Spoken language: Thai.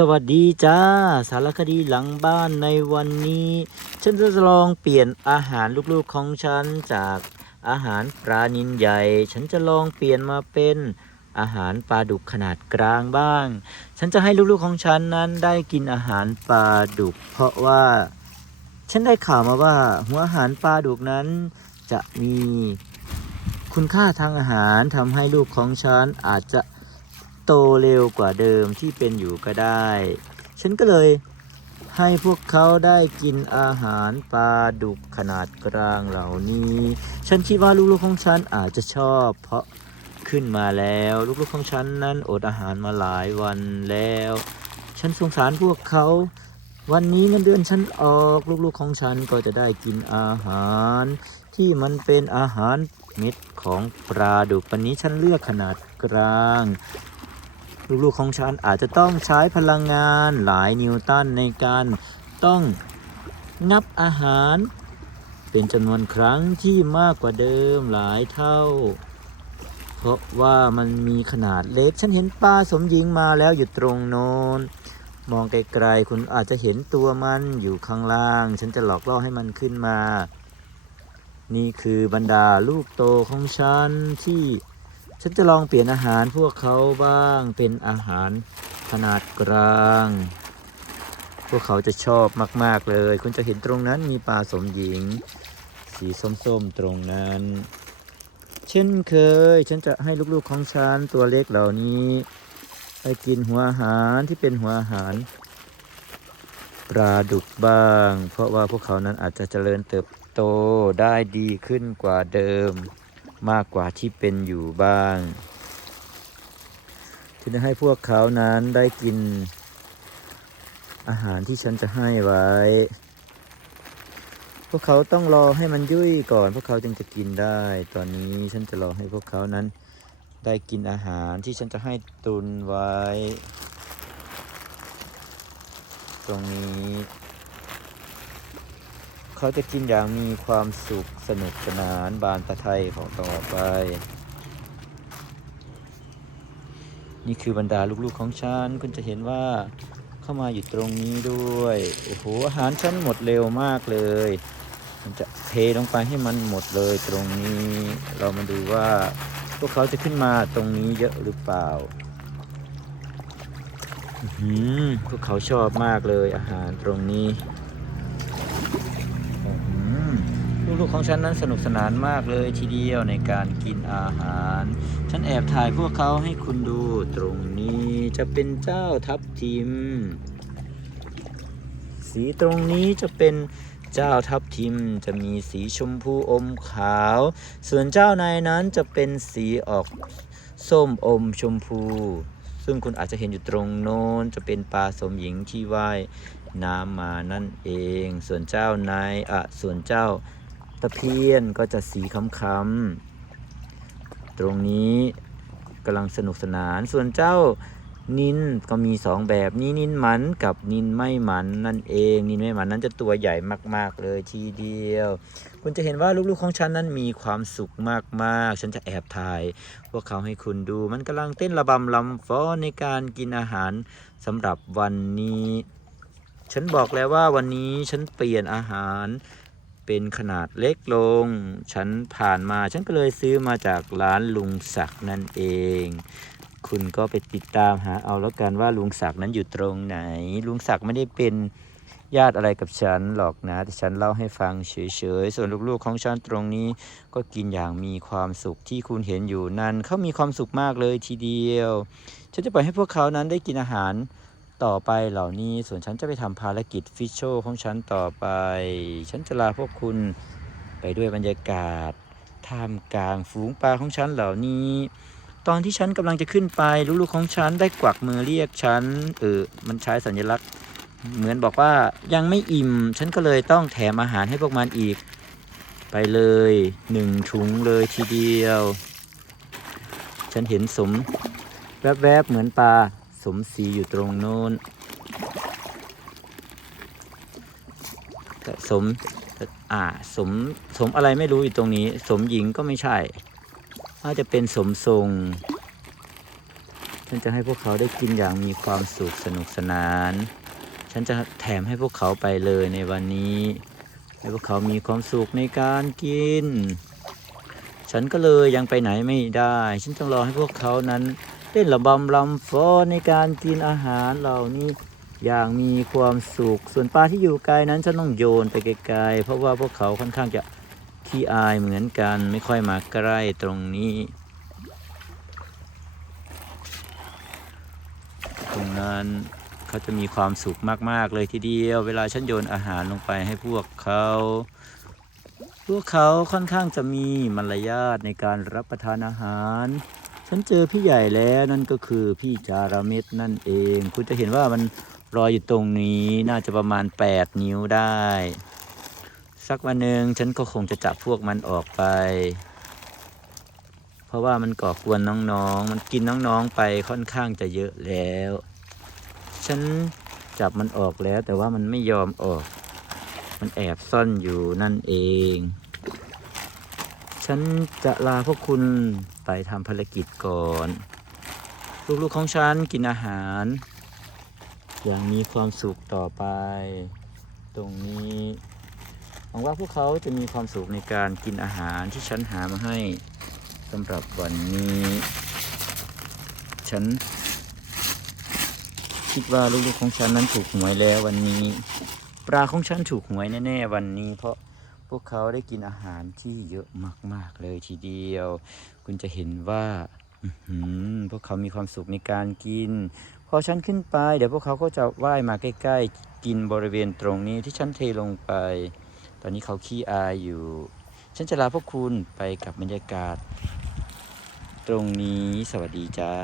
สวัสดีจ้า สารคดีหลังบ้านในวันนี้ ฉันจะลองเปลี่ยนอาหารลูกๆของฉันจากอาหารปลานินใหญ่ ฉันจะลองเปลี่ยนมาเป็นอาหารปลาดุกขนาดกลางบ้าง ฉันจะให้ลูกๆของฉันนั้นได้กินอาหารปลาดุก เพราะว่า ฉันได้ข่าวมาว่า หัวอาหารปลาดุกนั้นจะมีคุณค่าทางอาหารทำให้ลูกของฉันอาจจะ โตเร็วกว่าเดิมที่เป็นอยู่ก็ได้ ฉันก็เลยให้พวกเขาได้กินอาหารปลาดุกขนาดกลางเหล่านี้ ฉันคิดว่าลูกๆของฉันอาจจะชอบ เพราะขึ้นมาแล้ว ลูกๆของฉันนั้นอดอาหารมาหลายวันแล้ว ฉันสงสารพวกเขา วันนี้เงินเดือนฉันออกลูกๆของฉันก็จะได้กินอาหาร ที่มันเป็นอาหารเม็ดของปลาดุกวันนี้ฉันเลือกขนาดกลาง ลูกๆของฉันอาจจะต้องใช้พลังงานหลายนิวตันในการต้องงับอาหาร เป็นจำนวนครั้งที่มากกว่าเดิมหลายเท่า เพราะว่ามันมีขนาดเล็ก ฉันเห็นปลาสมหญิงมาแล้วอยู่ตรงโน้นมองไกลๆคุณอาจจะเห็นตัวมันอยู่ข้างล่าง ฉันจะหลอกล่อให้มันขึ้นมา นี่คือบรรดาลูกโตของฉันที่ ฉันจะลองเปลี่ยนอาหารพวกเขาบ้างเป็นอาหารขนาดกลาง พวกเขาจะชอบมาก ๆ เลย คุณจะเห็นตรงนั้นมีปลาสมหญิง สีส้ม ๆ ตรงนั้น เช่นเคย ฉันจะให้ลูก ๆ ของฉันตัวเล็กเหล่านี้ ไปกินหัวอาหารที่เป็นหัวอาหารปลาดุกบ้าง เพราะว่าพวกเขานั้นอาจจะเจริญเติบโตได้ดีขึ้นกว่าเดิม มากกว่าที่เป็นอยู่บ้างที่จะให้พวกเขานั้นได้กินอาหารที่ฉันจะให้ไว้ พวกเขาต้องรอให้มันยุ่ยก่อน พวกเขาจึงจะกินได้ ตอนนี้ฉันจะรอให้พวกเขานั้นได้กินอาหารที่ฉันจะให้ตุนไว้ ตรงนี้ เขาจะกินอย่างมีความสุขสนุกสนานบานตะไทยของต่อไป นี่คือบรรดาลูกๆของฉันคุณจะเห็นว่าเข้ามาอยู่ตรงนี้ด้วย โอ้โห อาหารฉันหมดเร็วมากเลย มันจะเทลงไปให้มันหมดเลยตรงนี้ เรามาดูว่าพวกเขาจะขึ้นมาตรงนี้เยอะหรือเปล่าอื้อหือพวกเขาชอบมากเลยอาหารตรงนี้ กของฉันนั้นสนุกสนานมากเลยทีเดียวในการกินอาหาร ฉันแอบถ่ายพวกเขาให้คุณดูตรงนี้จะเป็นเจ้าทับทิม สีตรงนี้จะเป็นเจ้าทับทิมจะมีสีชมพูอมขาว ส่วนเจ้านายนั้นจะเป็นสีออกส้มอมชมพู ซึ่งคุณอาจจะเห็นอยู่ตรงโน้นจะเป็นปลาสมหญิงที่ว่ายน้ำมานั่นเอง ส่วนเจ้านายอะส่วนเจ้า ตะเพียนก็จะสีค้ำๆตรงนี้กำลังสนุกสนาน ส่วนเจ้านินก็มีสองแบบนี้นินหมันกับนินไม่หมันนั่นเอง นินไม่หมันนั้นจะตัวใหญ่มาก ๆ เลยทีเดียว คุณจะเห็นว่าลูกๆของฉันนั้นมีความสุขมากๆ ฉันจะแอบถ่ายพวกเขาให้คุณดู มันกำลังเต้นระบำลำฟ้อนในการกินอาหารสำหรับวันนี้ ฉันบอกแล้วว่าวันนี้ฉันเปลี่ยนอาหาร เป็นขนาดเล็กลง ฉันผ่านมาฉันก็เลยซื้อมาจากร้านลุงศักดิ์นั่นเอง คุณก็ไปติดตามหาเอาแล้วกันว่าลุงศักดิ์นั้นอยู่ตรงไหน ลุงศักดิ์ไม่ได้เป็นญาติอะไรกับฉันหรอกนะ แต่ฉันเล่าให้ฟังเฉยๆ ส่วนลูกๆของฉันตรงนี้ ก็กินอย่างมีความสุขที่คุณเห็นอยู่นั้นเขามีความสุขมากเลยทีเดียว ฉันจะปล่อยให้พวกเขานั้นได้กินอาหาร ต่อไปเหล่านี้ส่วนฉันจะไปทำภารกิจฟิชโชของฉันต่อไป ฉันจะลาพวกคุณไปด้วยบรรยากาศท่ามกลางฝูงปลาของฉันเหล่านี้ ตอนที่ฉันกำลังจะขึ้นไปลูกๆของฉันได้กวักมือเรียกฉันเออมันใช้สัญลักษณ์เหมือนบอกว่ายังไม่อิ่ม ฉันก็เลยต้องแถมอาหารให้พวกมันอีก ไปเลยหนึ่งถุงเลยทีเดียว ฉันเห็นสม แวบๆเหมือนปลา สมศรีอยู่ตรงโน้นแต่สมอ่าสมสมอะไรไม่รู้อยู่ตรงนี้ สมหญิงก็ไม่ใช่น่าจะเป็นสมทรงฉันจะให้พวกเขาได้กินอย่างมีความสุขสนุกสนาน ฉันจะแถมให้พวกเขาไปเลยในวันนี้ ให้พวกเขามีความสุขในการกิน ฉันก็เลยยังไปไหนไม่ได้ ฉันต้องรอให้พวกเขานั้น เล่นระบำลำฟ้อนในการกินอาหารเหล่านี้อย่างมีความสุข ส่วนปลาที่อยู่ไกลนั้นฉันต้องโยนไปไกลๆ เพราะว่าพวกเขาค่อนข้างจะขี้อายเหมือนกันไม่ค่อยมาใกล้ตรงนี้ ตรงนั้นเขาจะมีความสุขมากๆเลยทีเดียว เวลาฉันโยนอาหารลงไปให้พวกเขา พวกเขาค่อนข้างจะมีมารยาทในการรับประทานอาหาร ฉันเจอพี่ใหญ่แล้วนั่นก็คือพี่จาราเม็ดนั่นเอง คุณจะเห็นว่ามันรอยอยู่ตรงนี้น่าจะประมาณ 8 นิ้วได้ สักวันหนึ่งฉันก็คงจะจับพวกมันออกไป เพราะว่ามันก่อกวนน้องๆ มันกินน้องๆไปค่อนข้างจะเยอะแล้ว ฉันจับมันออกแล้วแต่ว่ามันไม่ยอมออก มันแอบซ่อนอยู่นั่นเอง ฉันจะลาพวกคุณ ไปทำภารกิจก่อน ลูกๆของฉันกินอาหาร อย่างมีความสุขต่อไป ตรงนี้หวังว่าพวกเขาจะมีความสุขในการกินอาหารที่ฉันหามาให้สำหรับวันนี้ ฉัน คิดว่าลูกๆของฉันนั้นถูกหวยแล้ววันนี้ ปลาของฉันถูกหวยแน่ๆวันนี้เพราะ พวกเขาได้กินอาหารที่เยอะมาก ๆ เลยทีเดียว คุณจะเห็นว่าพวกเขามีความสุขในการกิน พอฉันขึ้นไปเดี๋ยวพวกเขาก็จะว่ายมาใกล้ๆ กินบริเวณตรงนี้ที่ฉันเทลงไป ตอนนี้เขาขี้อายอยู่ ฉันจะลาพวกคุณไปกับบรรยากาศ ตรงนี้สวัสดีจ้า